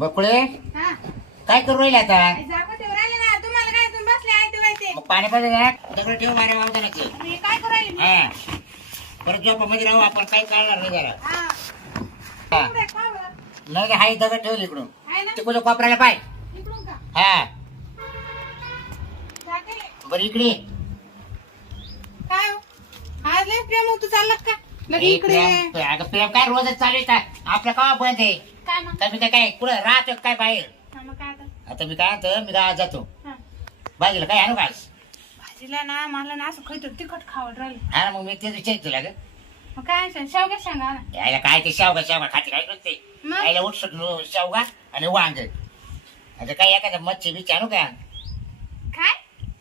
बकुळे? हा. काय करू राहिले आता? आई जागा ठेवून राहिले ना. तुम्हाला काय तुम्ही बसले आहे ते माहिती मग पाणी पाहिजे ना? दगड ठेव मारे हे काय करू राहिले? मी? हा. परत झोपामध्ये राहू आपण काही काढणार नाही जरा. हा. हा. इकडे का बरं? नाही हाई दगड ठेवली इकडून. आहे ना? कोपऱ्याला पाय. इकडून का? हा. जागे. बरं इकडे ये. काय हो? आज लय प्रेम होतो चालला का? लगे इकडे प्रेम. अगं प्रेम काय रोजच चालू आहे का? आपलं का बंद आहे? काय मग तर मी काय काय कुठं राहतो काय बाहेर? हा, मग काय आता? आता मी काय म्हणतो मी गावात जातो. हा. भाजीला काय आणू का आज? भाजीला ना मला ना असं खायचं तिखट खावड राहिले. हा ना मग मी तेच विचारित तुला ग. मग काय आणशील? शेवग्या सांगा ना. यायला काय ते शेवगा शेवगा खाते काय मग? यायला उठसट शेवगा आणि वांग. आता काय एखादं मच्छी बिच्छी आणू का? काय?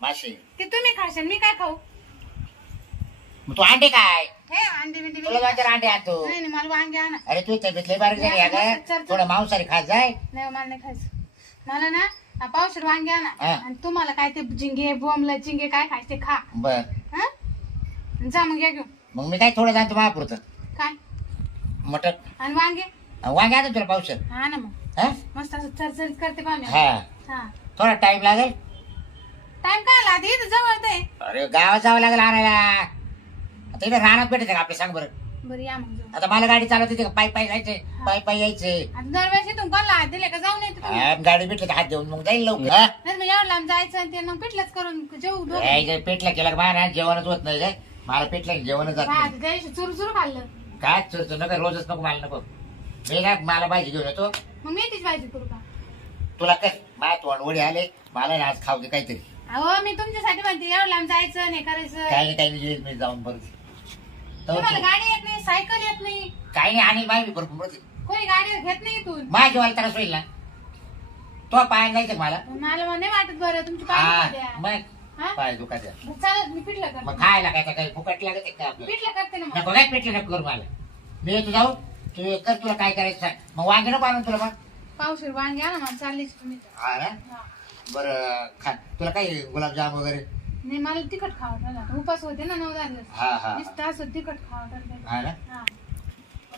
मासे. ते तुम्ही खाशाल मी काय खाऊ? मग तू अंडे काय हे अंडे बिंडे तुला दोन चार अंडे आणतो? नाही नाही मला वांगे आणा. अरे तू तब्येत लय बारीक झाली अगं. थोडं मांसाहारी खात जाय. नाही मला नाही खायचं. मला ना हा वांगे आणा. हा. आणि तुम्हाला काय ते झिंगे बोंबला झिंगे काय खायचे ते खा. बर. हा? जा मग या घेऊन. मग मी काय थोडं जाणतो महापुरतं? काय? मटन आणि वांगे? वांगे आणतो तुला पावसर हा ना मग. हा? मस्त असं चरचरीत करते पहा मी हा. हा. थोडा टाइम लागेल? टाइम काय आला आता इथं जवळ ते अरे गावात जावं लागेल आणायला. आता इकडे राहणार भेटत का आपल्या सांग बरं? बरं या मग जाऊ. आता मला गाडी चालवते ते पायी पायी जायचे पायी पायी यायचे आता दरवेळेस इथून कोणाला हात दिले का? जाऊन येते तुम्ही. हा, गाडी भेटली तर हात देऊन मग जाईल लवकर हा? नाही मग एवढं लांब जायचं आणि ते मग पिठलंच करून जेऊ दोघं. पेटला केला का? बाहेर जेवणच होत नाही काय मला पेटलं की जेवणच जात हा, नाही. चुरू चुरू खाल्लं. काय चुरतो नका रोजच नको मला नको. मी ना मला भाजी घेऊन येतो. मग मी तीच भाजी करू का? तुला काय माझ्या तोंड वडी आले. मला ना आज खाऊ दे काहीतरी. अहो मी तुमच्यासाठी म्हणते एवढं लांब जायचं नाही करायचं. काही नाही काही नाही येईल मी जाऊन परत तुम्हाला गाडी येत नाही सायकल येत नाही. काही नाही आणि माहिती भरपूर. कोणी गाडी घेत नाही इथून. माझ्या जेवायला त्रास होईल ना. तो पाय जायचं का मला. मला नाही वाटत बरं तुमची हा पाय द्या. मग हा? पाय दुखायचं मग चालत मी पिठलं मग करते खायला काय काही फुकट लागत आहे का आपलं? पिठलं करते ना मग. नको काय पेटलं नको करू मला. मी येतो जाऊ. तू कर तुला काय करायचं सांग. मग वांगे नको आणून तुला मग. पावशीर वांगे आणा मला चाललीच तुम्ही. तर. हा ना? हा. बरं खा. तुला काही गुलाबजाम वगैरे? नाही मला तिखट खावं लागलं उपास होते ना नऊ दहा दिवस. हा हा. नुसतं असं तिखट खावं लागलं हा ना? हा.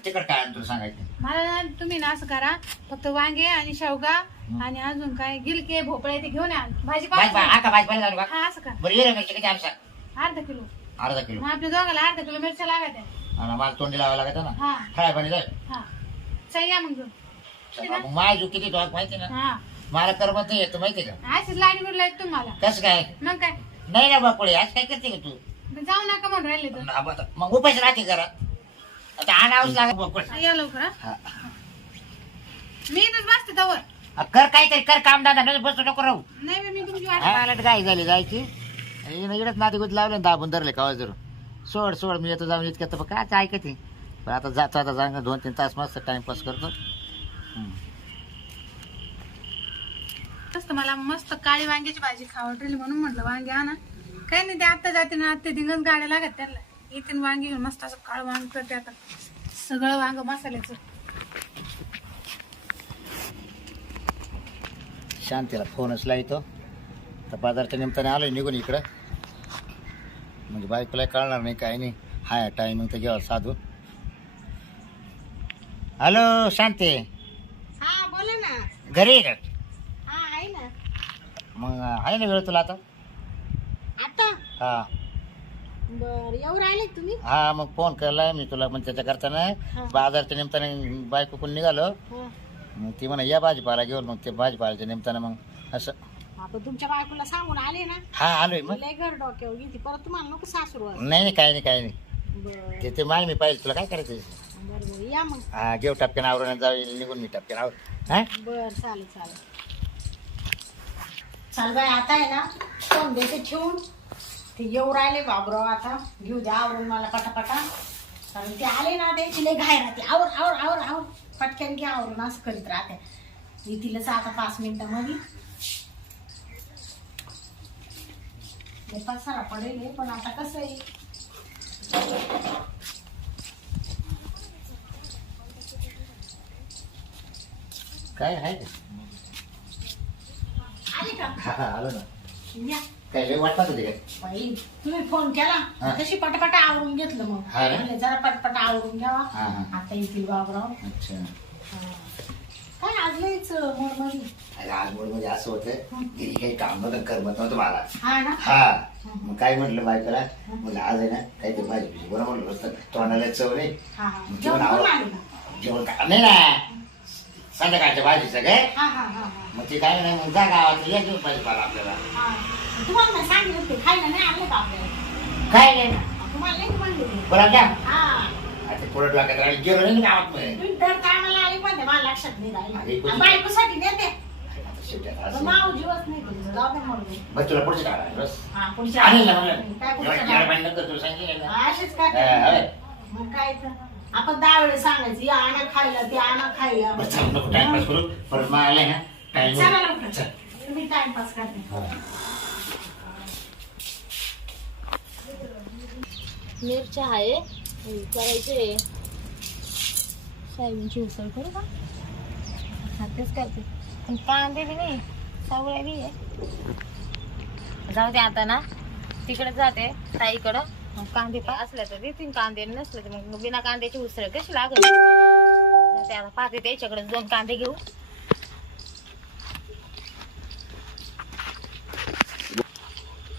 तिकड काय सांगायचं? मला ना तुम्ही ना असं करा. फक्त वांगे आणि शेवगा आणि अजून काय गिलके भोपळे ते घेऊन या. भाजी भाजी का भाजीपाला झालं का हा असं बरं मिरची किती अर्धा किलो. अर्धा किलो. मग आपल्या दोघाला अर्धा किलो मिरच्या लागत आहे आणि मला तोंडी लागत ना. हा. पाणी जाईल हा. चल या मग घेऊन. मग माझी किती माहिती ना? हा. मला करमत नाही येत माहिती का? अशीच लाईन बिडला तुम्हाला. कसं काय? मग काय? नाही ना बापुळे आज काय करते का तू? मग जाऊ नका म्हणून राहिले तर. ना, आता मग उपास राहते घरात आता आणावंच लागत बापुळे. हा, या लवकर हा. हा. मी इथंच बसते तवर. आ, कर काहीतरी कर काम दादा नाही बसू नको राहू. नाही बाई, मी तुमची वाट मला काय झाली जायची? हिनं इकडंच नाते गुत लावले ना दाबून धरले का जर सोड सोड मी येतो जाऊन इतक्यात तर काय ऐकते पण आता जातो आता जाणं दोन तीन तास मस्त टाइमपास करतो. हम्म. मस्त मला मस्त काळी वांग्याची भाजी खावटली म्हणून म्हटलं वांगे आणा. काही नाही ते आता जाते ना आता दिंगण गाड्या लागत त्यांना. येते वांगी घेऊन मस्त असं काळं वांग करते आता. सगळं वांग मसाल्याचं शांतीला फोनच लावतो तर बाजारच्या निमित्ताने आलोय निघून इकडं. म्हणजे बायकोला कळणार नाही काय नाही. हाय टायमिंग तर घ्यावं साधू. हॅलो शांती. हा बोला ना. घरी आहे का? मग आहे ना वेळ तुला आता? आता? हा. बर येऊ राहिले तुम्ही? हा मग फोन केलाय मी तुला मग त्याच्या करताना बाजारच्या निमित्ताने बायको कोण निघालो मग ती म्हणा या भाजीपाला घेऊन. मग ते भाजीपाल्याच्या निमित्तानं मग असं. आपण तुमच्या बायकोला सांगून आले ना? हा आलोय मग. लय घर डोक्यावर घेते. परत तुम्हाला नको सासूर नाही नाही काही नाही काही नाही. बर. ते ते माग मी पाहिजे तुला काय करायचं बर या मग. हा घेऊ टपक्यान आवरून जाऊ निघून मी टपक्यान आवर हा? बर चालेल चालेल. चाल बाय आता आहे ना फोन देते ठेवून ते येऊ राहिले बाबराव आता. घेऊ द्या आवरून मला पटापटा. कारण ते आले ना ते तिला घाय राहते. आवर आवर आवर आवर पटकन घ्या आवरून असं करीत राहते. मी तिलाच आता पाच मिनिटामध्ये लय पसारा पडेल पण आता कसं आहे? काय आहे? आले का? हा आलो ना. या. काय लय वाटत होते काय? बाई तुम्ही फोन केला. तशी पटपट आवरून घेतलं मग. हा रे? म्हणले जरा पटपट आवरून घ्यावा. हा आता येतील बाबराव अच्छा. काय आज लईच अरे आज म्हणजे असं होतं की काही काम नव्हतं करमत नव्हतं मला. हा ना? हा. मग काय म्हटलं बायकोला? म्हणलं आज आहे ना काही ते भाजी बिजी बरं म्हटलं तोंडाला चव नाही. हा. हा मग जेवण आवड आले? जेवण का नाही ना संध्याकाळच्या भाजीचं काय? हा हा हा हा. मग ते काय नाही मग जा गावात या घेऊन भाजीपाला आपल्याला. हा. तुम्हाला सांगितलं खायला नाही आणलं का आपल्याला? काय नाही. तुम्हाला नाही म्हणले हा. आता पुढे गेलो नाही ना गावात मध्ये तुम्ही दर टायमाला आले पण ते मला लक्षात नाही अरे, राहिलं कुठे- आणि बायकोसाठी नेते आता शेवटी आता पण असं. नाव जीवच नाही तुमचं जाऊ दे म्हणून बरं तुला पुढचं काय बस. हा पुढच्या आणलं ना म्हणलं काय? पुढच्या जेवण पाणी नको तुला सांगितलं ना. काय? हा, होय. मग काय तर. आपण दहा वेळेस सांगायचं या आणा खायला ते आणा खायला. बरं चल नको टाइमपास करू. परत मग आलाय ना टाइम चला लवकर. मी टाइमपास करते. मिरच्या आहे. करायचे. सोयाबीनची उसळ करू का? हा तेच करते. पण कांदे बी नाही सावळ्या बी आहे. जाऊ दे आता ना. तिकडे जाते ताईकडं. मग कांदे पा असले तर देतील कांदे नसले तर मग बिना कांद्याची उसळ कशी लागल जाते आता पाहते त्याच्याकडे दोन कांदे घेऊ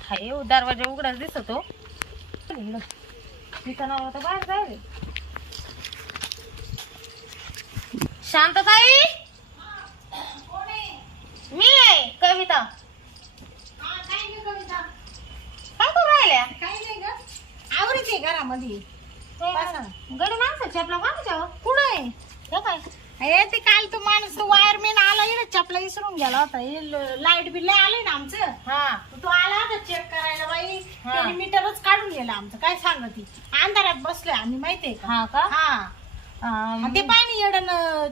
हाय दरवाजा उघडाच दिसतो. तिथं नाव तर बाहेर जाईल. शांतताई? मी आहे कविता हा, काय नाही कविता काय करू राहिल्या काय नाही ग आवडते घरामध्ये. बसा ना. गडी माणसाची आपला माणसाच्या कुठं आहे? हे काय? हे ते काल तो माणूस तो वायरमॅन आला इकडे चपला विसरून गेला होता. लाइट बिल आले ना आमचं. हा. तो आला होता चेक करायला बाई. हा. त्याने मीटरच काढून गेला आमचं. काय सांगत? ती अंधारात बसलोय आम्ही माहितीये का? हा का? हा. अं, आणि ते पाणी येडन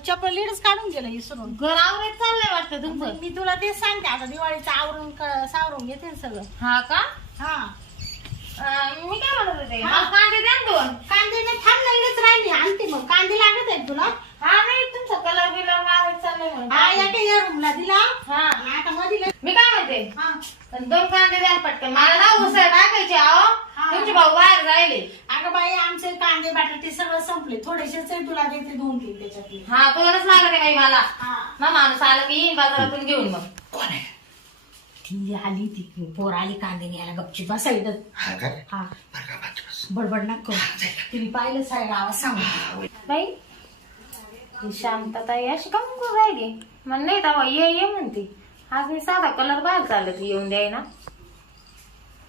चपल लीडच काढून गेलं विसरून. घर आवडत चाललंय वाटतं तुमचं. मी तुला तेच सांगते आता दिवाळीचं आवरून क- सावरून घेते ना सगळं. हा का? हा. मी काय म्हणत होते हा. कांदे द्या ना दोन. कांदे नाही थांब ना इकडेच राहिली. आणते मग. कांदे लागत आहेत तुला? हा नाही तुमचा कलर बिलर मारायचं चाललंय म्हणून. हा या काही या रूमला दिला. हा. आणि आता मी काय म्हणते? हा. पण दोन कांदे द्या ना पटकन. मला ना उसळ टाकायची आहो हा. तुमचे भाऊ बाहेर राहिले. अगं बाई आमचे कांदे बटाटे सगळं संपले. थोडेसेच आहे, तुला देते दोन तीन त्याच्यातले. हा दोनच लागत आहे बाई मला. हा. मग माणूस आला की येईन बाजारातून घेऊन मग. कोण आहे? ती आली ती पोर आली कांदे न्यायला गपची हा काय हा. बरं का, बाजू बस. बडबड नको. तिने पाहिलं साहेब आवाज सांगू बाई ही शांतताई अशी का करून राहिली म्हण नाही तेव्हा ये ये म्हणते. आज मी साधा कलर बाहेर चालत येऊन द्याय ना.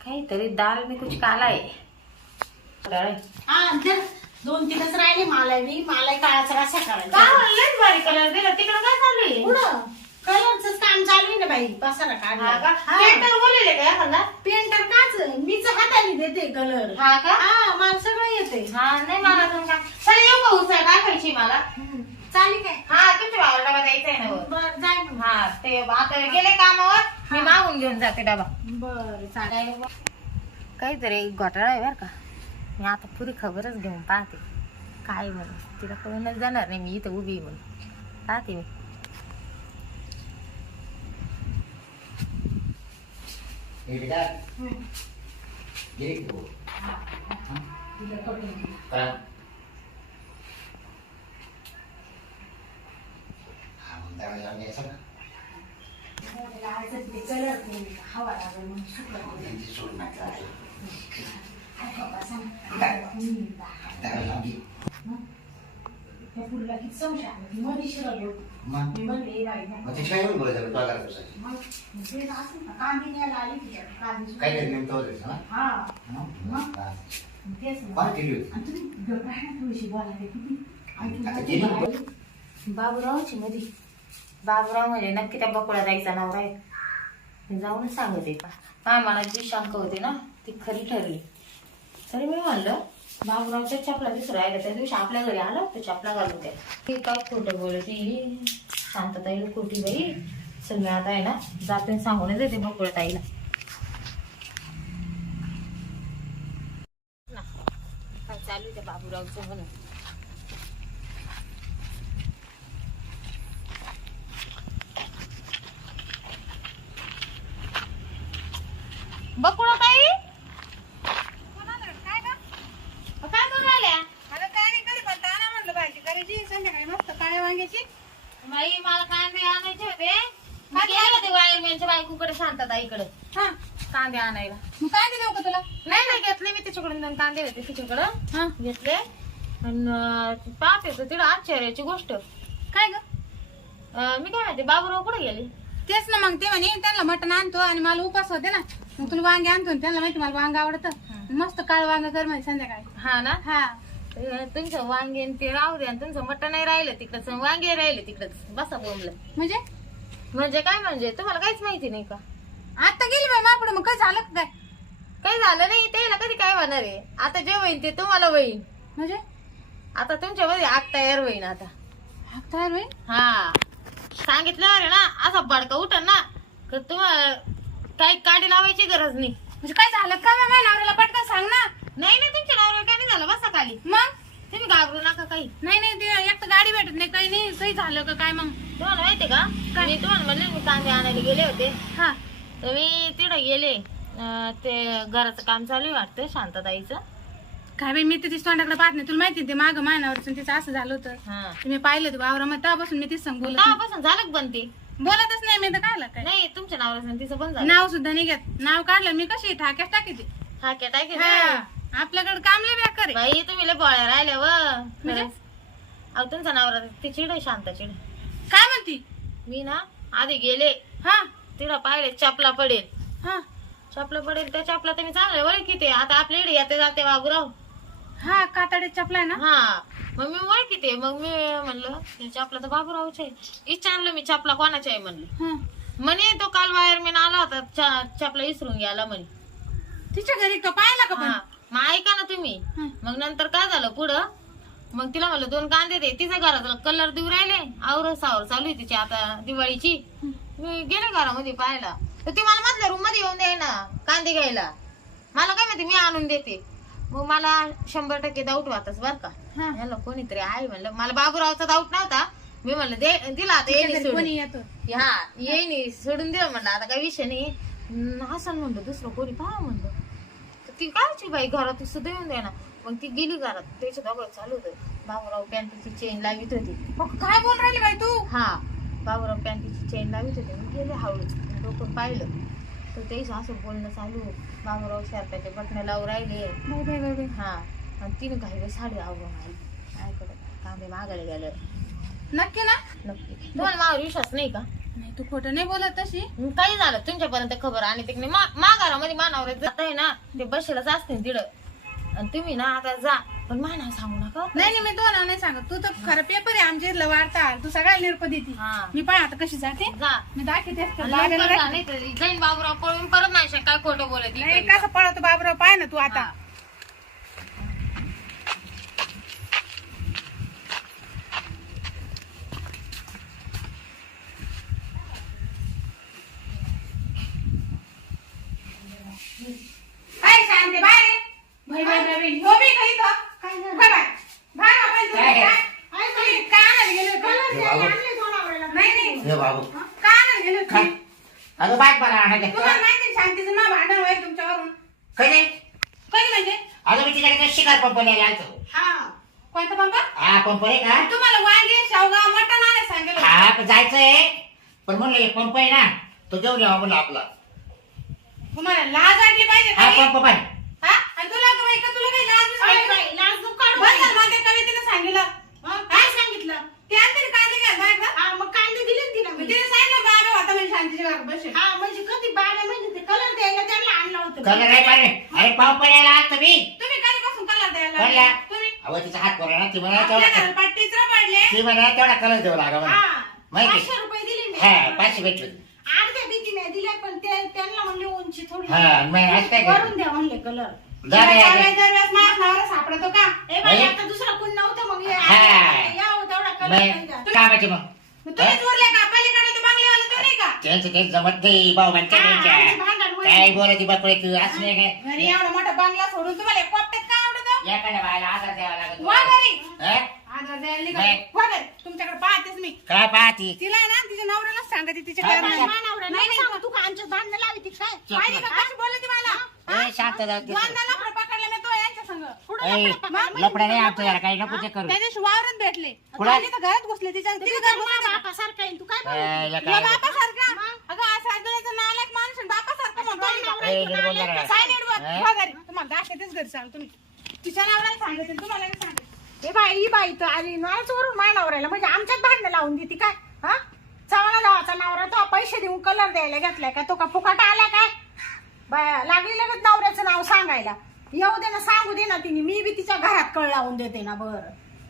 काहीतरी दाल मी कुछ काला आहे हा. दोन तीनच राहिले मला बी मला काळाचा रसा करायचा भारी कलर दिला. तिकडं काय चालू आहे? कलरच काम चालू आहे ना बाई पसारा हा काढला का? हा. पेंटर बोलले का एखादा? पेंटर काच मीच हाताने देते कलर. हा का? हा मला सगळं येते. हा नाही मला अजून काय चल येऊ का उसळ टाकायची मला? चालेल काय? हा तुमच्या भावाला डबा द्यायचा आहे ना वर. बर जाय मग. हा ते आता गेले कामावर मी मागून घेऊन जाते डबा. बर चालेल. काहीतरी घोटाळा आहे बरं का. मी आता पुरी खबरच घेऊन पाहते. काय म्हणून? तिला कळूनच जाणार नाही मी इथं उभी आहे म्हणून. पाहते मी. हे बेटा, गेली की तू? तिला कपडे दे. काय? हा, मग दरवाजा लावून घ्यायचा ना. लावायचं ते कलर ते हवा लागेल म्हणून सुकलं. त्यांची सोड नका. हाय बाबा, सांग. काय? हम्म. दरवाजा लावून घे. त्या पुढला किती संशय आला. ती मध्ये शिरलो. मग? बोलायचं तुला ते असं नेमकं होतं? हा? हा? मग? हा. केली होती? बोलायला- बाबूरावची मध्ये बाबूराव म्हणजे नक्की त्या बकुळा जायचा नवरा आहे. मी जाऊनच सांगते. का मला जी शंका होती ना ती खरी ठरली. तरी मी म्हणलं बाबूरावच्या चपला दिसू राहिल्या. त्या दिवशी आपल्या घरी आला तो चपला घालून द्या ती काय खोटं बोलती शांतताईला खोटी बाई. चल मी आता आहे ना जाते सांगूनच देते बकुळा ताईला. ना, चालू आहे त्या बाबूरावचं म्हणून बकुळा ताई काय का काय करू राहिल्या आता काय नाही कधी म्हणता ना म्हटलं भाजी करायची संध्याकाळी मस्त काळ्या वांग्याची बाई मला कांदे आणायचे होते मी गेले होते वायरमॅनच्या बायकोकडे शांतताईकडे हा कांदे आणायला ते देऊ का तुला? नाही नाही घेतले मी तिच्याकडून. दोन कांदे होते तिच्याकडं. हा. घेतले. आणि पाहते तर तिला आश्चर्याची गोष्ट. काय ग? अं, मी काय माहिती बाबूराव कुठे गेले? तेच ना मग ते म्हणे त्यांना मटण आणतो आणि मला उपास होते ना. मग तुला वांगे आणतो आणि त्यांना माहिती मला वांग आवडतं. मस्त काळ वांग कर म्हणजे संध्याकाळी. हा ना? हा. तर तुमचं वांगे आणि ते राहू द्या आणि तुमचं मटण नाही राहिलं तिकडच. वांगे राहिले तिकडच. बसा बोंबलं म्हणजे? म्हणजे काय म्हणजे? तुम्हाला काहीच माहिती नाही का? आता गेली बाई मापुढे मग काय झालं? झालं नाही त्याला कधी काय होणार आहे? आता जे होईन ते तुम्हाला होईन. म्हणजे? आता तुमच्यामध्ये आग तयार होईन आता. हाक तयार होईल हा. सांगितल्यावर आहे ना असा बडका उठन ना तर तुम्हाला काही काडी लावायची गरज नाही. म्हणजे काय झालं? का माझ्या नवऱ्याला पटकन सांग ना. नाही नाही तुमच्या नावावर काय नाही झालं बसा खाली. मग? तुम्ही घाबरू नका काही. नाही नाही ते एक तर गाडी भेटत नाही काही नाही. काही झालं का काय मग? तुम्हाला माहितीये का? मी तुम्हाला म्हणले मी कांदे आणायला गेले होते. हा. तर मी तिकडे गेले. अं, ते घराचं काम चालू आहे वाटतं शांतताईचं. काय बाई मी तर तिच्या तोंडाकडे पाहत नाही. तुला माहिती ते माग मानावर तिचं असं झालं होतं. हा. ते मी पाहिलं ते वावरामध्ये तेव्हापासून मी तीच सांग बोलत नाही. तेव्हापासून झालं का बंद ते? बोलतच नाही मी तर काय काय? नाही तुमच्या नावावर तिचं बंद झालं. नाव सुद्धा नाही घेत. नाव काढलं मी कशी ठाक्यात टाकीते हा. काय टाकी आपल्याकडे काम लय आहे. बाई तुम्ही लय बोळ्या राहिल्या व. म्हणजे? अहो तुमचा नवरा ते चिड आहे शांत चिड. काय म्हणती? मी ना आधी गेले. हा. तिला पाहिले चपला पडेल. हा. चपला पडेल त्या चपला तर मी चांगले ओळखी ते आता आपल्या इकडे येते जाते बाबूराव हा कातडे चपलाय ना? हा. मग मी ओळखी ते मग मी म्हणलं हे चपला तर बाबूरावचे विचारलं मी चपला कोणाचे आहे म्हणलं. हा. म्हणे तो काल वायरमॅन आला होता च- चपला विसरून गेला म्हणे. तिच्या घरी का पाहिला का पण? हा. मग ऐका ना तुम्ही. हं. मग नंतर काय झालं पुढं? मग तिला म्हणलं दोन कांदे दे तिच्या घरात कलर देऊ राहिले. आवर सावर चालू आहे तिची आता दिवाळीची. मी गेले घरामध्ये पाहायला. तर ती मला मधल्या रूममध्ये येऊन द्याय ना कांदे घ्यायला. मला काय माहिती मी आणून देते. मग मला शंभर टक्के डाऊट वाटच बर का. हा. याला कोणीतरी आहे म्हणलं. मला बाबूरावचा डाऊट नव्हता. मी म्हणलं दे दिला आता येईन सोडून. हा येईन सोडून दे म्हणलं. आता काही विषय नाही. असं म्हणलं दुसरं कोणी पहा म्हणलं. ती कायची बाई घरात सुद्धा येऊन द्या ना. मग ती गेली घरात. त्याच्या दोघं चालू होतं. बाबूराव पॅन्टीची चेन लावित होती. काय बोल राहिली बाई तू? हा. बाबूराव पॅन्टीची चेन लावित होती मी गेले हळूच. डोकं पाहिलं. तर तेच असं बोलणं चालू. बाबूराव शारप्याचे बटणं लावून राहिले. हा. आणि तिने घाईला साडी आवडून आली काय करत कांदे मागायला गेलं. नक्की ना? नक्की. तुम्हाला माझ्यावर विश्वास नाही का? नाही तू खोटं नाही बोलत तशी. काही झालं? तुमच्यापर्यंत खबर आणि तिकडे मा घरामध्ये मानावर जात आहे ना. ते बसेलच असते ना तिकडं आणि तुम्ही ना आता जा. पण सांगू नका. नाही नाही मी तो नाव नाही सांगत. तू तर खरं पेपर आहे आमच्या इथलं वार्ता तू सगळ्या निरप देती. हा. मी पाय आता कशी जाते. जा. मी दाखवते असतं. नाही जाईन बाबूराव पळून परत नाही काय खोटं बोलत नाही. कसं पळतो बाबराव? पाय ना तू आता. हा. काय शांती बाय रे भाई बाय बाय बाई. हो बी काही तो काय बाय बाय बाय बाय तू काय? काय काय तुम्ही काय आणायला गेले होते? हे बाबू. नाही नाही हे बाबू. काय आणायला गेले काय? अगं बाईक मला आणायचं तुम्हाला माहिती आहे शांतीचं नाव भांडण होईल तुमच्यावरून. कधी कधी म्हणजे? अगं मी तिच्याकडे शिकार पंप न्यायला आलतो. हा. कोणता पंप? हा पंप आहे का? तुम्हाला वांगे शेवगा मटण आणायला सांगितलं होतं. हा पण जायचंय. पण म्हणलं हे पंप आहे ना तो घेऊन यावा म्हणलं आपला. तुम्हाला लाज वाटली पाहिजे हा काही? पंप पाय. हा? आणि तुला का बाई का तुला काही लाज बीज बाई, वाटली? बाई, लाज नको काढू बस बाई. झालं, मग त्या कवितेनं सांगितलं. हं, काय सांगितलं? ते आणते काय ते घ्या बाय का? हा मग कांदे दिले ना तिला मग मी. तिने सांगितलं बाबा होता म्हणजे शांतीच्या घरात बसेल हा म्हणजे कधी बाळा म्हणजे ते कलर द्यायला त्यांना आणलं होतं कलर नाही पाहिजे अरे पंप यायला आलतो मी तुम्ही कधीपासून कलर द्यायला कोणला? लागले? तुम्ही अहो तिचा हात पोरा ना ती म्हणा आपल्या तेवढा घरात पट्टीच पडले ती म्हणा तेवढा कलर देऊ लागा म्हणा हा माहिती पाचशे रुपये दिले मी हा पाचशे भेटले अर्ध्या भीतीने दिले पण ते त्यांना म्हणले उंची थोडी हा मग आज काय वरून करू द्या म्हणले कलर जा रे, जा. सापडतो का ए बाई. आता दुसरा कोण नव्हतं मग हे हा. या हो, तेवढा कलर नाही मग. कामाचे का पलीकडे ते बंगलेवाले तो नाही का त्यांचं ते जमत नाही भाऊ म्हणते हा. आमचं. काय बोलायची बापडे तू? असं नाही काय? घरी एवढा मोठा बंगला सोडून तुम्हाला एक काय आवडत? एखाद्या बायला आधार द्यावा लागत वा घरी. हा? आधार द्यायला निघाले. नाही. वा घरी. तुमच्याकडे पाहतेच मी. काय पाहती? तिला आहे ना तिच्या नवऱ्याला सांगते तिच्या काय नाही. नाही. तू का भांडणं ती काय? पाहिली का कशी बोलली ती मला. ए, शांत जा, दोनदा लफडं पकडलं मी तो यांच्या संग. ए, लपडा नाही आमचं जरा काही नको ते करू. त्या दिवशी वावरात भेटले. कुठं? तर घरात घुसले तिच्या तिच्या घरात घुसले. बापासारखा आहे तू काय ए, याला तुला काय बापासारखा अगं असं आजोळ्याचा नालायक माणूस आणि बापासारखा ए, इथं नीट बोल नालायक जरा. कसा आहे नीट बोल? ए? हो घरी. तुम्हाला दाखवतेच घरी सांग तुम्ही तिच्या नवऱ्याला सांगते तुम्हाला नाही सांगते. हे बाई ही बाई तर आली. नाच वरून नवऱ्याला म्हणजे आमच्यात भांडणं लावून देते काय? हा? चव्हाणा गावाचा नवरा तो पैसे देऊन कलर द्यायला घेतलाय का तो का फुकाट आला काय? बाया लागली लगेच नवऱ्याचं नाव सांगायला. येऊ दे ना सांगू दे ना तिने. मी बी तिच्या घरात कळ लावून देते ना बरं.